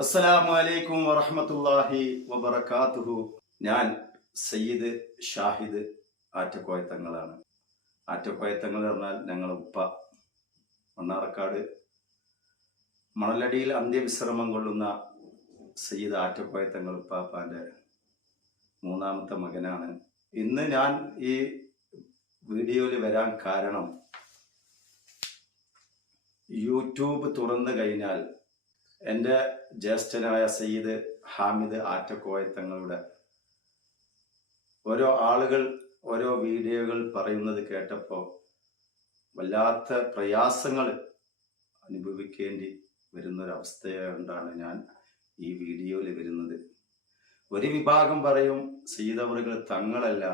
അസ്സലാമു അലൈക്കും വറഹ്മത്തുള്ളാഹി വബറകാതുഹു. ഞാൻ സയ്യിദ് ഷാഹിദ് ആറ്റക്കോയത്തങ്ങളാണ്. ആറ്റക്കോയത്തങ്ങൾ പറഞ്ഞാൽ ഞങ്ങളുടെ ഉപ്പ. മണ്ണാർക്കാട് മണലടിയിൽ അന്ത്യവിശ്രമം കൊള്ളുന്ന സയ്യിദ് ആറ്റക്കോയത്തങ്ങൾ ഉപ്പാപ്പാൻ്റെ മൂന്നാമത്തെ മകനാണ്. ഇന്ന് ഞാൻ ഈ വീഡിയോയിൽ വരാൻ കാരണം, യൂട്യൂബ് തുറന്നു കഴിഞ്ഞാൽ എൻ്റെ ജ്യേഷ്ഠനായ സയ്യിദ് ഹാമിദ് ആറ്റക്കോയത്തങ്ങളുടെ ഓരോ ആളുകൾ ഓരോ വീഡിയോകൾ പറയുന്നത് കേട്ടപ്പോൾ വല്ലാത്ത പ്രയാസങ്ങൾ അനുഭവിക്കേണ്ടി വരുന്നൊരവസ്ഥയുകൊണ്ടാണ് ഞാൻ ഈ വീഡിയോയിൽ വരുന്നത്. ഒരു വിഭാഗം പറയും സയ്യിദ് അവറുകൾ തങ്ങളല്ല,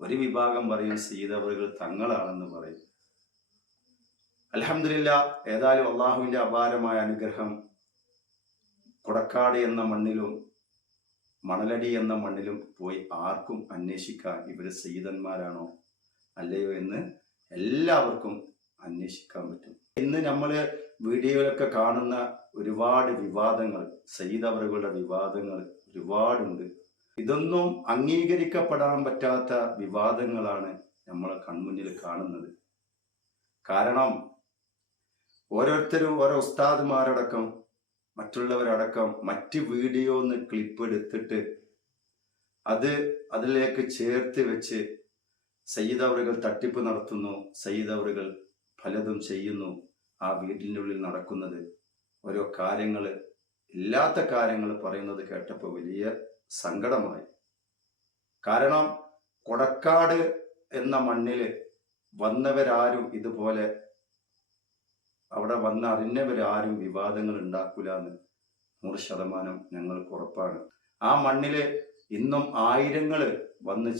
ഒരു വിഭാഗം പറയും സയ്യിദ് അവറുകൾ തങ്ങളാണെന്ന് പറയും. അൽഹംദുലില്ലാഹ്, ഏതായാലും അള്ളാഹുവിൻ്റെ അപാരമായ അനുഗ്രഹം കൊടക്കാട് എന്ന മണ്ണിലും മണലടി എന്ന മണ്ണിലും പോയി ആർക്കും അന്വേഷിക്കാൻ ഇവർ സയ്യിദന്മാരാണോ അല്ലയോ എന്ന് എല്ലാവർക്കും അന്വേഷിക്കാൻ പറ്റും. ഇന്ന് നമ്മൾ വീഡിയോയിലൊക്കെ കാണുന്ന ഒരുപാട് വിവാദങ്ങൾ, സയ്യിദ് അവറുകളുടെ വിവാദങ്ങൾ ഒരുപാടുണ്ട്. ഇതൊന്നും അംഗീകരിക്കപ്പെടാൻ പറ്റാത്ത വിവാദങ്ങളാണ് നമ്മളെ കൺമുന്നിൽ കാണുന്നത്. കാരണം ഓരോരുത്തരും ഓരോ ഉസ്താദുമാരടക്കം മറ്റുള്ളവരടക്കം മറ്റ് വീഡിയോന്ന് ക്ലിപ്പ് എടുത്തിട്ട് അതിലേക്ക് ചേർത്ത് വെച്ച് സയ്യിദ് അവറുകൾ തട്ടിപ്പ് നടത്തുന്നു, സയ്യിദ് അവറുകൾ പലതും ചെയ്യുന്നു. ആ വീട്ടിൻ്റെ ഉള്ളിൽ നടക്കുന്നത് ഓരോ കാര്യങ്ങൾ, ഇല്ലാത്ത കാര്യങ്ങൾ പറയുന്നത് കേട്ടപ്പോൾ വലിയ സങ്കടമായി. കാരണം കൊടക്കാട് എന്ന മണ്ണിൽ വന്നവരാരും ഇതുപോലെ അവിടെ വന്നറിഞ്ഞവരാരും വിവാദങ്ങൾ ഉണ്ടാക്കൂല എന്ന് 100% ഞങ്ങൾക്ക് ഉറപ്പാണ്. ആ മണ്ണില് ഇന്നും ആയിരങ്ങൾ വന്ന്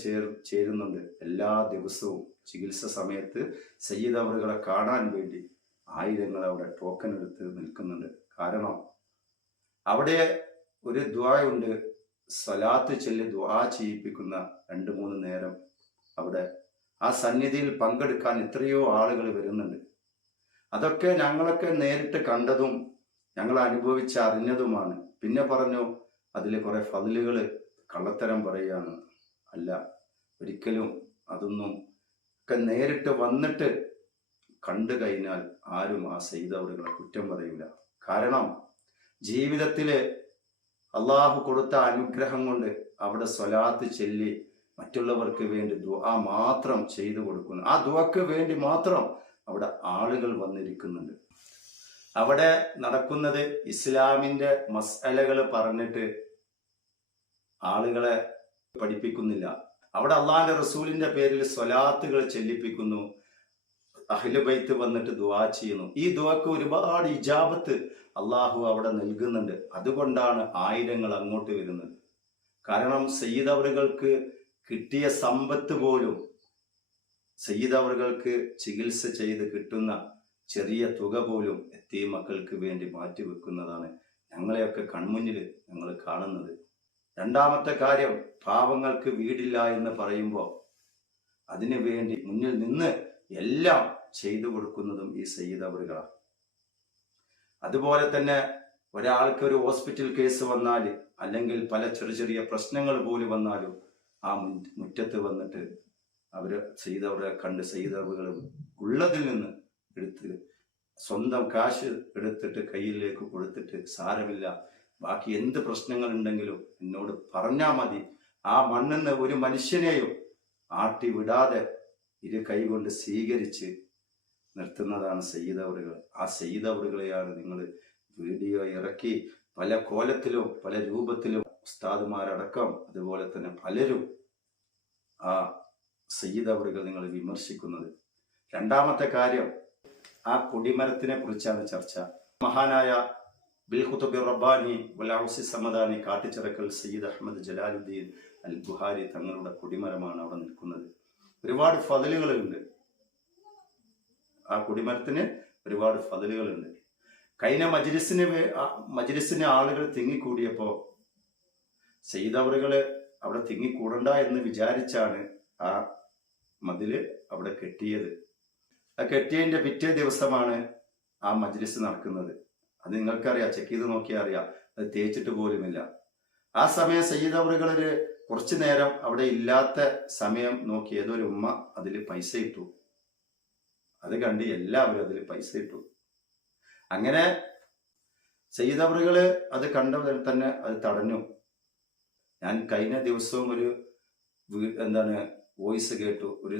ചേരുന്നുണ്ട്. എല്ലാ ദിവസവും ചികിത്സ സമയത്ത് സയ്യിദ് അവറുകളെ കാണാൻ വേണ്ടി ആയിരങ്ങൾ അവിടെ ടോക്കൺ എടുത്ത് നിൽക്കുന്നുണ്ട്. കാരണം അവിടെ ഒരു ദുആ ഉണ്ട്, സ്വലാത്ത് ചൊല്ലി ദുആ ചെയ്യിപ്പിക്കുന്ന 2-3 നേരം അവിടെ ആ സന്നിധിയിൽ പങ്കെടുക്കാൻ എത്രയോ ആളുകൾ വരുന്നുണ്ട്. അതൊക്കെ ഞങ്ങളൊക്കെ നേരിട്ട് കണ്ടതും ഞങ്ങൾ അനുഭവിച്ച് അറിഞ്ഞതുമാണ്. പിന്നെ പറഞ്ഞു അതിൽ കുറെ ഫضലുകൾ കള്ളത്തരം പറയുകയാണ്. അല്ല, ഒരിക്കലും അതൊന്നും ഒക്കെ നേരിട്ട് വന്നിട്ട് കണ്ടു കഴിഞ്ഞാൽ ആരും ആ സയ്യിദ് അവറുകളെ കുറ്റം പറയൂല. കാരണം ജീവിതത്തില് അള്ളാഹു കൊടുത്ത അനുഗ്രഹം കൊണ്ട് അവിടെ സ്വലാത്ത് ചൊല്ലി മറ്റുള്ളവർക്ക് വേണ്ടി ദുആ മാത്രം ചെയ്തു കൊടുക്കുന്നു. ആ ദുആക്ക് വേണ്ടി മാത്രം അവിടെ ആളുകൾ വന്നിരിക്കുന്നുണ്ട്. അവിടെ നടക്കുന്നത് ഇസ്ലാമിന്റെ മസ്അലകൾ പറഞ്ഞിട്ട് ആളുകളെ പഠിപ്പിക്കുന്നില്ല. അവിടെ അള്ളാഹിന്റെ റസൂലിന്റെ പേരിൽ സ്വലാത്തുകൾ ചെല്ലിപ്പിക്കുന്നു. അഹ്ലു ബൈത്ത് വന്നിട്ട് ദുആ ചെയ്യുന്നു. ഈ ദുആക്ക് ഒരുപാട് ഇജാബത്ത് അള്ളാഹു അവിടെ നൽകുന്നുണ്ട്. അതുകൊണ്ടാണ് ആയിരങ്ങൾ അങ്ങോട്ട് വരുന്നത്. കാരണം സയ്യിദ് അവറുകൾക്ക് കിട്ടിയ സമ്പത്ത് പോലും, സയ്യിദ് അവറുകൾക്ക് ചികിത്സ ചെയ്ത് കിട്ടുന്ന ചെറിയ തുക പോലും യതീം മക്കൾക്ക് വേണ്ടി മാറ്റിവെക്കുന്നതാണ് ഞങ്ങളെയൊക്കെ കൺമുന്നിൽ ഞങ്ങൾ കാണുന്നത്. രണ്ടാമത്തെ കാര്യം, പാവങ്ങൾക്ക് വീടില്ല എന്ന് പറയുമ്പോൾ അതിനു വേണ്ടി മുന്നിൽ നിന്ന് എല്ലാം ചെയ്തു കൊടുക്കുന്നതും ഈ സയ്യിദ് അവറുകളാണ്. അതുപോലെ തന്നെ ഒരാൾക്ക് ഒരു ഹോസ്പിറ്റൽ കേസ് വന്നാൽ, അല്ലെങ്കിൽ പല ചെറിയ പ്രശ്നങ്ങൾ പോലും വന്നാലും ആ മുറ്റത്ത് വന്നിട്ട് അവര് സയ്യിദ് അവരെ കണ്ട് സയ്യിദ് അവറുകൾ ഉള്ളതിൽ നിന്ന് എടുത്ത് സ്വന്തം കാശ് എടുത്തിട്ട് കയ്യിലേക്ക് കൊടുത്തിട്ട്, സാരമില്ല, ബാക്കി എന്ത് പ്രശ്നങ്ങൾ ഉണ്ടെങ്കിലും എന്നോട് പറഞ്ഞാൽ മതി, ആ മണ്ണിന്ന് ഒരു മനുഷ്യനെയും ആട്ടി വിടാതെ ഇരു കൈകൊണ്ട് സ്വീകരിച്ച് നിർത്തുന്നതാണ് സയ്യിദ് അവറുകൾ. ആ സയ്യിദ് അവറുകളെയാണ് നിങ്ങൾ വീഡിയോ ഇറക്കി പല കോലത്തിലും പല രൂപത്തിലും ഉസ്താദുമാരടക്കം അതുപോലെ തന്നെ പലരും ആ സയ്യിദ് അവറുകൾ നിങ്ങൾ വിമർശിക്കുന്നത്. രണ്ടാമത്തെ കാര്യം, ആ കൊടിമരത്തിനെ കുറിച്ചാണ് ചർച്ച. മഹാനായ ബിൽ ഖുതുബി റബ്ബാനി വലൗസി സമദാനി കാട്ടിച്ചിറക്കൽ സയ്യിദ് അഹമ്മദ് ജലാലുദ്ദീൻ അൽ ബുഹാരി തങ്ങളുടെ കൊടിമരമാണ് അവിടെ നിൽക്കുന്നത്. ഒരുപാട് ഫضലുകളുണ്ട് ആ കൊടിമരത്തിന്, ഒരുപാട് ഫضലുകളുണ്ട്. കഴിഞ്ഞ മജ്ലിസിന് ആളുകൾ തിങ്ങിക്കൂടിയപ്പോ സയ്യിദ് അവറുകൾ അവിടെ തിങ്ങിക്കൂടണ്ട എന്ന് വിചാരിച്ചാണ് ആ മതില് അവിടെ കെട്ടിയത്. ആ കെട്ടിയതിന്റെ പിറ്റേ ദിവസമാണ് ആ മജ്ലിസ് നടക്കുന്നത്. അത് നിങ്ങൾക്കറിയാം, ചെക്ക് ചെയ്ത് നോക്കിയാൽ അറിയാം. അത് തേച്ചിട്ട് പോലുമില്ല. ആ സമയം സയ്യിദ് അവറുകളൊരു കുറച്ചു നേരം അവിടെ ഇല്ലാത്ത സമയം നോക്കി ഏതൊരു ഉമ്മ അതിൽ പൈസ ഇട്ടു. അത് കണ്ട് എല്ലാവരും അതിൽ പൈസ ഇട്ടു. അങ്ങനെ സയ്യിദ് അവറുകള് അത് കണ്ടവർ തന്നെ അത് തടഞ്ഞു. ഞാൻ കഴിഞ്ഞ ദിവസവും ഒരു വോയിസ് കേട്ടു, ഒരു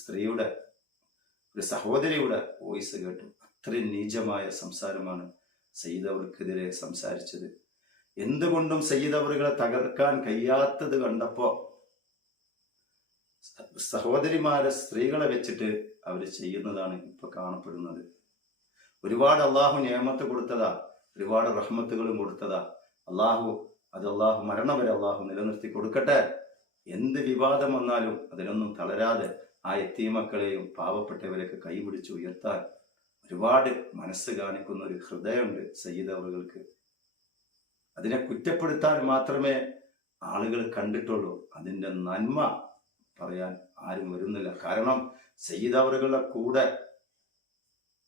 സ്ത്രീയുടെ, ഒരു സഹോദരിയുടെ വോയിസ് കേട്ടു. അത്രയും നീചമായ സംസാരമാണ് സയ്യിദ് അവർക്കെതിരെ സംസാരിച്ചത്. എന്തുകൊണ്ടും സയ്യിദ് അവറുകളെ തകർക്കാൻ കഴിയാത്തത് കണ്ടപ്പോ സഹോദരിമാരെ, സ്ത്രീകളെ വെച്ചിട്ട് അവർ ചെയ്യുന്നതാണ് ഇപ്പൊ കാണപ്പെടുന്നത്. ഒരുപാട് അള്ളാഹു നിയമത്ത് കൊടുത്തതാ, ഒരുപാട് റഹ്മത്തുകളും കൊടുത്തതാ. അള്ളാഹു മരണം വരെ അള്ളാഹു നിലനിർത്തി കൊടുക്കട്ടെ. എന്ത് വിവാദം വന്നാലും അതിനൊന്നും തളരാതെ ആ യത്തീമക്കളെയും പാവപ്പെട്ടവരെയൊക്കെ കൈപിടിച്ച് ഉയർത്താൻ ഒരുപാട് മനസ്സ് കാണിക്കുന്ന ഒരു ഹൃദയമുണ്ട് സയ്യിദ് അവറുകൾക്ക്. അതിനെ കുറ്റപ്പെടുത്താൻ മാത്രമേ ആളുകൾ കണ്ടിട്ടുള്ളൂ. അതിൻ്റെ നന്മ പറയാൻ ആരും വരുന്നില്ല. കാരണം സയ്യിദ് അവറുകളുടെ കൂടെ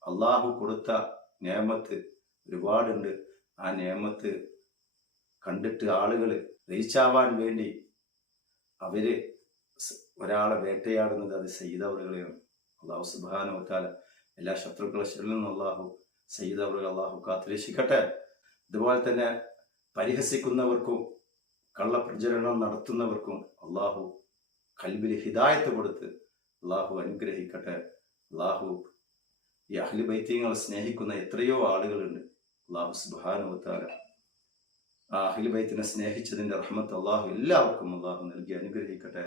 അള്ളാഹു കൊടുത്ത നിയമത്ത് ഒരുപാടുണ്ട്. ആ നിയമത്ത് കണ്ടിട്ട് ആളുകൾ റീച്ചാവാൻ വേണ്ടി അവര് ഒരാളെ വേട്ടയാടുന്നത് അത് സയ്യിദ് അവറുകളെയാണ്. അള്ളാഹു സുബ്ഹാനഹു വ തആല എല്ലാ ശത്രുക്കളെ ശരിൽ നിന്ന് അള്ളാഹു സയ്യിദ് അവറുകൾ അള്ളാഹു കാത്തുരക്ഷിക്കട്ടെ. അതുപോലെ തന്നെ പരിഹസിക്കുന്നവർക്കും കള്ളപ്രചരണം നടത്തുന്നവർക്കും അള്ളാഹു ഖൽബിൽ ഹിദായത്ത് കൊടുത്ത് അള്ളാഹു അനുഗ്രഹിക്കട്ടെ. അള്ളാഹു ഈ അഹ്ലു ബൈത്തിങ്ങളെ സ്നേഹിക്കുന്ന എത്രയോ ആളുകളുണ്ട്. അള്ളാഹു സുബ്ഹാനഹു വ തആല ആ അഹ്ലു ബൈത്തിനെ സ്നേഹിച്ചതിന്റെ റഹ്മത്ത് അള്ളാഹു എല്ലാവർക്കും അള്ളാഹു നൽകി അനുഗ്രഹിക്കട്ടെ.